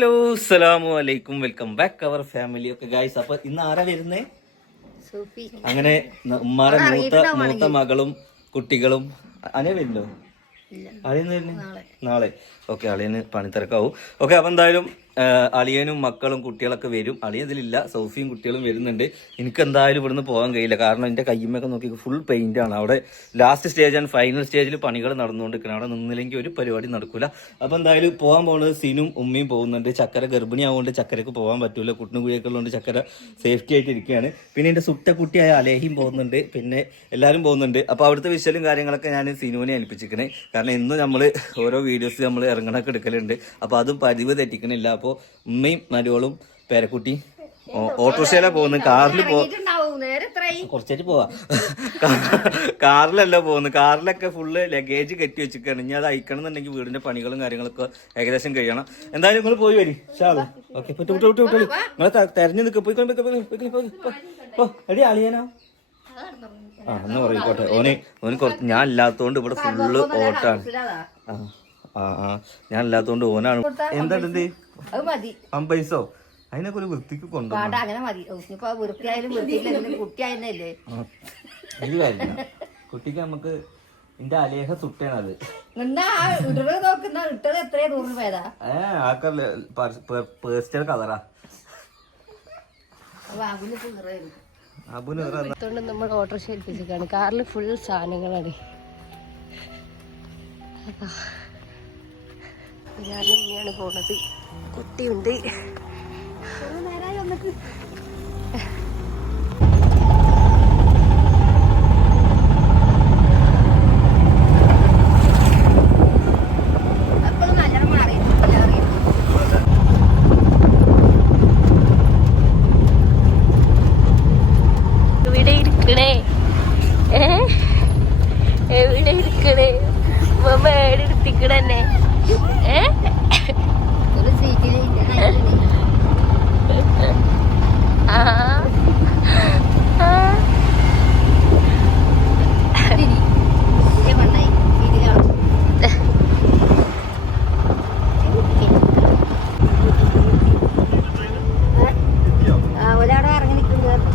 Hello അസ്സലാമു അലൈക്കും, welcome back അവർ family. ഒക്കെ ഗൈസ്, അപ്പൊ ഇന്ന് ആരാ വരുന്നേ? അങ്ങനെ ഉമ്മാരെ മൂത്ത മകളും കുട്ടികളും അനെ വരുന്നോ? അളിയന്ന് വരുന്നേ നാളെ. ഓക്കെ, അളിയന് പണിത്തിരക്കാവും. ഓക്കെ, അപ്പൊ എന്തായാലും അളിയനും മക്കളും കുട്ടികളൊക്കെ വരും. അളിയൻ ഇതിലില്ല, സൗഫിയും കുട്ടികളും വരുന്നുണ്ട്. എനിക്ക് എന്തായാലും ഇവിടുന്ന് പോകാൻ കഴിയില്ല, കാരണം എൻ്റെ കയ്യുമൊക്കെ നോക്കി ഫുൾ പെയിന്റ് ആണ്. അവിടെ ലാസ്റ്റ് സ്റ്റേജ് ആണ്, ഫൈനൽ സ്റ്റേജിൽ പണികൾ നടന്നുകൊണ്ടിരിക്കണം. അവിടെ നിന്നില്ലെങ്കിൽ ഒരു പരിപാടി നടക്കൂല. അപ്പൊ എന്തായാലും പോകാൻ പോകുന്നത് സിനും ഉമ്മയും പോകുന്നുണ്ട്. ചക്കര ഗർഭിണി ആവുകൊണ്ട് ചക്കരക്ക് പോകാൻ പറ്റൂല, കുട്ടിനും കുഴിയൊക്കെ ഉള്ളതുകൊണ്ട് ചക്കര സേഫ്റ്റി ആയിട്ട് ഇരിക്കുകയാണ്. പിന്നെ എൻ്റെ സുട്ടക്കുട്ടിയായ അലേഹിയും പോകുന്നുണ്ട്, പിന്നെ എല്ലാവരും പോകുന്നുണ്ട്. അപ്പോൾ അവിടുത്തെ വിഷ്വലും കാര്യങ്ങളൊക്കെ ഞാൻ സിനുവിനെ ഏൽപ്പിച്ചിരിക്കണേ, കാരണം ഇന്നും നമ്മൾ ഓരോ വീഡിയോസ് നമ്മൾ ഇറങ്ങണൊക്കെ എടുക്കലുണ്ട്. അപ്പോൾ അതും പതിവ് തെറ്റിക്കണില്ല. അപ്പോൾ ഉമ്മയും മരുവളും പേരക്കുട്ടി ഓട്ടോറിക്ഷയിലാ പോകുന്നത്. കാറിൽ കുറച്ചായിട്ട് പോവാ, കാറിലല്ല പോകുന്നത്. കാറിലൊക്കെ ഫുള്ള് ലഗേജ് കെട്ടി വെച്ചിരിക്കുകയാണ്. ഇനി അത് അയക്കണം എന്നുണ്ടെങ്കിൽ വീടിന്റെ പണികളും കാര്യങ്ങളൊക്കെ ഏകദേശം കഴിയണം. എന്തായാലും നിങ്ങൾ പോയി വരി. ഓക്കെ, നിങ്ങൾ തെരഞ്ഞു നിൽക്കുക. പോയിക്കോ എടി അളിയനോ? എന്നാ പറയിക്കോട്ടെ. ഓന് കുറച്ച് ഞാൻ ഇല്ലാത്തോണ്ട് ഇവിടെ ഫുള്ള് ഓട്ടാണ്. ഞാൻ ഇല്ലാത്തോണ്ട് ഓനാണ്. എന്താ പൈസോ അതിനൊക്കെ ഒരു വൃത്തിക്ക് കുട്ടിക്ക് നമുക്ക് എന്റെ അലേഹ സുട്ടേണത്. പേഴ്സ്റ്റൽ കളറാ. നമ്മൾ ഓട്ടോറിക്ഷ ഏൽപ്പിച്ചിട്ടാണ്. കാറിൽ ഫുൾ സാധനങ്ങളാണ്. ഞാനും ഇങ്ങനെയാണ് പോണത്. കുട്ടിയുണ്ട്. എവിടെ ഇരിക്കണേ? മേടെടുത്തിക്കണന്നെ. ഒരു സീറ്റിൽ ഒരാടെ ഇറങ്ങി നിൽക്കുന്നത്.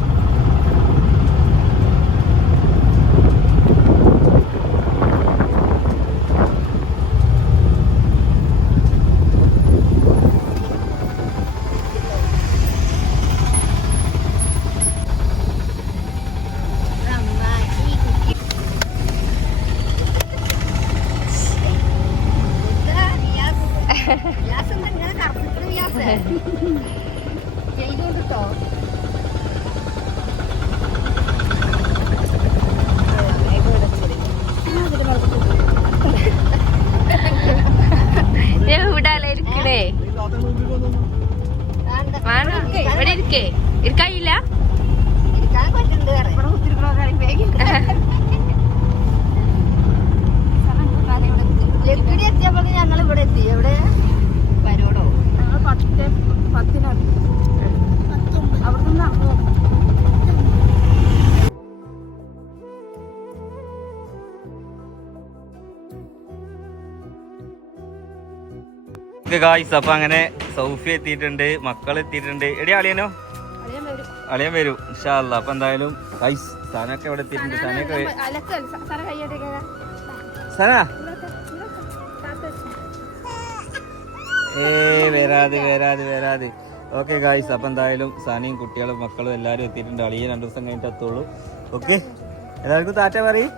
ചെയ്തോണ്ടിട്ടോ ഇവിടാലേ ഇവിടെ ഇരിക്കേ ഇരിക്കായില്ല. ഇരിക്കാൻ പറ്റുന്നുണ്ട്. ലക്കിടി എത്തിയപ്പോൾ ഞങ്ങൾ ഇവിടെ എത്തി. എവിടെ വരോടോ? ഞങ്ങൾ 10:10 അവിടെ നിന്ന് ഗായ്സ്. അപ്പൊ അങ്ങനെ സൗഫി എത്തിയിട്ടുണ്ട്, മക്കൾ എത്തിയിട്ടുണ്ട്. എടി അളിയനോ? അളിയൻ വരും ഇൻഷാ അല്ലാഹ്. അപ്പൊ എന്തായാലും ഗായ്സ് സനൊക്കെ ഇവിടെ എത്തിയിട്ടുണ്ട്. സന വരാതെ. ഓക്കെ ഗായ്സ്, അപ്പൊ എന്തായാലും സനയും കുട്ടികളും മക്കളും എല്ലാരും എത്തിയിട്ടുണ്ട്. അളിയെ 2 ദിവസം കഴിഞ്ഞിട്ട് എത്തുള്ളൂ. ഓക്കെ, എല്ലാവർക്കും ടാറ്റ പറയും.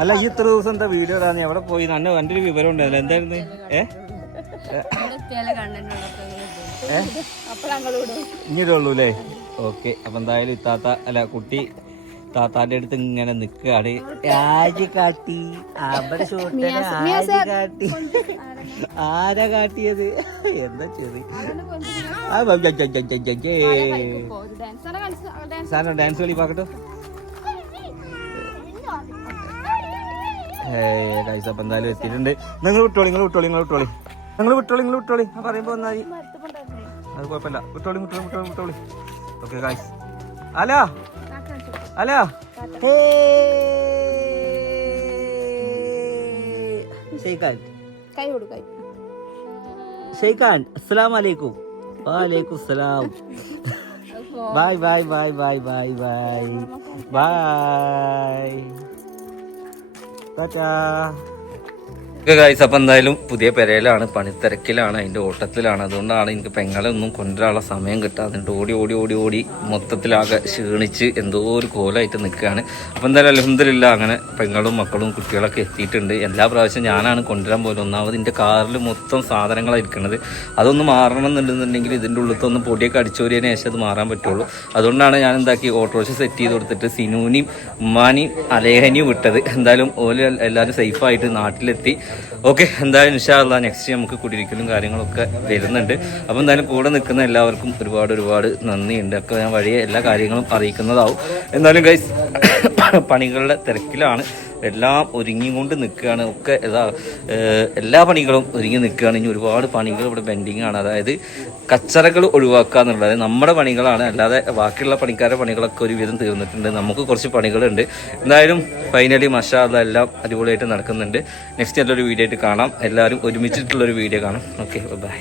അല്ല, ഈ ഇത്ര ദിവസം എന്താ വീഡിയോ ഇടാന്ന്? എവിടെ പോയി? എൻ്റെ ഒരു വിവരം ഉണ്ടായില്ല. എന്തായിരുന്നു? ഇങ്ങോട്ടുള്ളൂ അല്ലേ? ഓക്കെ, അപ്പൊ എന്തായാലും ഇത്താത്ത അല്ല കുട്ടി താത്താന്റെ അടുത്ത് ഇങ്ങനെ നിക്കാണ്. ആര് കാട്ടി? അവിടെ കാട്ടി? ആരാ കാട്ടിയത്? എന്താ ചെറിയ സാധനം ഡാൻസ് കളി പാക്കട്ടോ. അപ്പൊ എന്തായാലും എത്തിയിട്ടുണ്ട്. നിങ്ങൾ വിട്ടോളി. പറയുമ്പോ ഒന്നായി അത് കുഴപ്പമില്ല. വിട്ടോളി. Okay guys. ഹലോ കൈ കൊടുക്കായി. ഷെയ്ഖാൻ അസ്സലാമു അലൈക്കും. വലൈക്കും സലാം. Bye bye bye bye bye bye bye. Tata. Guys, അപ്പം എന്തായാലും പുതിയ പെരയിലാണ്, പണിത്തിരക്കിലാണ്, അതിൻ്റെ ഓട്ടത്തിലാണ്. അതുകൊണ്ടാണ് എനിക്ക് പെങ്ങളെ ഒന്നും കൊണ്ടുവരാനുള്ള സമയം കിട്ടാതെ ഓടി ഓടി ഓടി ഓടി മൊത്തത്തിലാകെ ക്ഷീണിച്ച് എന്തോ ഒരു കോലമായിട്ട് നിൽക്കുകയാണ്. അപ്പം എന്തായാലും അൽഹംദുലില്ലാ അങ്ങനെ പെങ്ങളും മക്കളും കുട്ടികളൊക്കെ എത്തിയിട്ടുണ്ട്. എല്ലാ പ്രാവശ്യം ഞാനാണ് കൊണ്ടുവരാൻ പോലും. ഒന്നാമത് എൻ്റെ കാറിൽ മൊത്തം സാധനങ്ങളായിരിക്കണത്. അതൊന്ന് മാറണം എന്നുണ്ടെന്നുണ്ടെങ്കിൽ ഇതിൻ്റെ ഉള്ളിലത്തൊന്ന് പൊടിയൊക്കെ അടിച്ചോരിയതിന് ശേഷം അത് മാറാൻ പറ്റുള്ളൂ. അതുകൊണ്ടാണ് ഞാൻ എന്താക്കി ഓട്ടോറിക്ഷ സെറ്റ് ചെയ്ത് കൊടുത്തിട്ട് സിനൂനിയും ഉമ്മാനിയും അലേഹനിയും വിട്ടത്. എന്തായാലും ഓല് എല്ലാവരും സേഫായിട്ട് നാട്ടിലെത്തി. ഓക്കെ, എന്തായാലും ഇൻഷാ അല്ലാഹ് നെക്സ്റ്റ് നമുക്ക് കുടിയിരിക്കലും കാര്യങ്ങളൊക്കെ വരുന്നുണ്ട്. അപ്പോൾ എന്തായാലും കൂടെ നിൽക്കുന്ന എല്ലാവർക്കും ഒരുപാട് നന്ദിയുണ്ട്. ഒക്കെ ഞാൻ വഴിയെ എല്ലാ കാര്യങ്ങളും അറിയിക്കുന്നതാവും. എന്നാലും ഗൈസ് പണികളുടെ തിരക്കിലാണ്, എല്ലാം ഒരുങ്ങിക്കൊണ്ട് നിൽക്കുകയാണ്. ഒക്കെ എല്ലാ പണികളും ഒരുങ്ങി നിൽക്കുകയാണ്. ഇനി ഒരുപാട് പണികൾ ഇവിടെ പെൻഡിങ് ആണ്. അതായത് കച്ചറകൾ ഒഴിവാക്കുക എന്നുള്ളത് നമ്മുടെ പണികളാണ്. അല്ലാതെ ബാക്കിയുള്ള പണിക്കാരുടെ പണികളൊക്കെ ഒരുവിധം തീർന്നിട്ടുണ്ട്. നമുക്ക് കുറച്ച് പണികളുണ്ട്. എന്തായാലും ഫൈനലി മാഷാ അല്ലാഹ് എല്ലാം അടിപൊളിയായിട്ട് നടക്കുന്നുണ്ട്. നെക്സ്റ്റ് നല്ലൊരു വീഡിയോ ആയിട്ട് കാണാം. എല്ലാവരും ഒരുമിച്ചിട്ടുള്ളൊരു വീഡിയോ കാണാം. Okay, by.